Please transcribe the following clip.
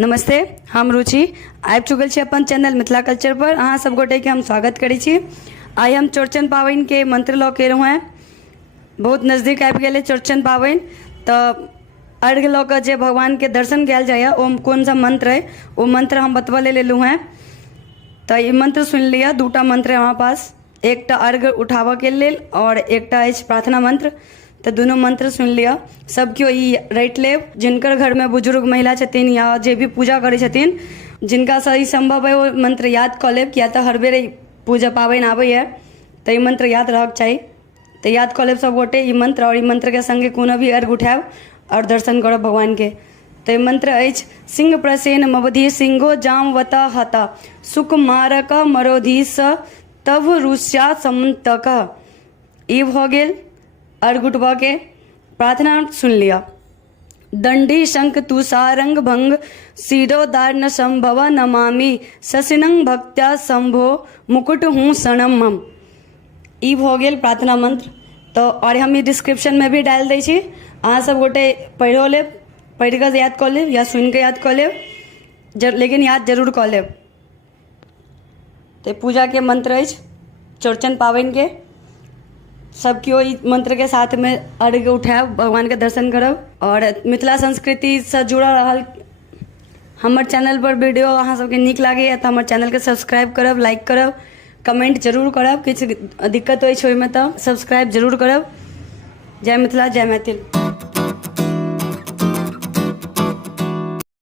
नमस्ते, हम रुचि आबि चुकल छी अपन चैनल मिथिला कल्चर पर। अहाँ सब गोटे के हम स्वागत करै छी। आइ हम चौड़चन पाबनि के मंत्र लऽ के एलहुँ हैं। बहुत नजदीक आबि गेलै चौड़चन पाबनि, तऽ अर्घ लऽ कऽ जे भगवान के दर्शन कयल जाइए ओ कोन सा मंत्र अइ ओ मंत्र हम बतबऽ लेल एलहुँ हैं। तऽ ई मंत्र सुनि लिअ। दूटा मंत्र है हमारे पास, एकटा अर्घ उठाबऽ के लेल और एकटा अछि प्रार्थना मंत्र। तो दोनों मंत्र सुन लिया। सब क्यों ई रटि लेब। जिनकर घर में बुजुर्ग महिला छथिन या जे भी पूजा करै छथिन, जिनका से ई संभव है वो मंत्र याद कऽ लेब, किया तऽ हर बेर पूजा पाबनि आबैए तऽ ई मंत्र याद रहक चाही। तो याद कऽ लेब सब गोटे ई मंत्र, और ई मंत्र के संगे कोनो भी अर्घ उठायब और दर्शन करब भगवान के। तो ई मंत्र अछि सिंह प्रसेन मवधि सिंहो जामवत हता सुकुमारक मरोधीस तव रुष्या समन्तक। ई भऽ गेल अर्घ उठबा के। प्रार्थना सुन लिया। दंडी शंख तुषारंग भंग शिरोदार्ण संभव नमामि शशिनंग भक्त्या संभो मुकुट हूँ शरणम मम। ई भऽ गेल प्रार्थना मंत्र। तो और हम ई डिस्क्रिप्शन में भी डाल दै छी, अहाँ सब गोटे पढ़िओ लेब, पढ़ि कऽ याद कऽ लेब या सुनि कऽ याद कऽ लेब, लेकिन याद जरूर कऽ लेब। तो पूजा के मंत्र अछि चौड़चन पाबनि के। सब क्यों ई मंत्र के साथ में अर्घ उठायब, भगवान के दर्शन करब और मिथिला संस्कृति से जुड़ल रहल। हमर चैनल पर वीडियो अहाँ सबके नीक लागैए तऽ हमर चैनल के सब्सक्राइब करब, लाइक करब, कमेंट जरूर करब। किछु दिक्कत होइ छै ओहिमे तऽ सब्सक्राइब जरूर करब। जय मिथिला, जय मैथिल।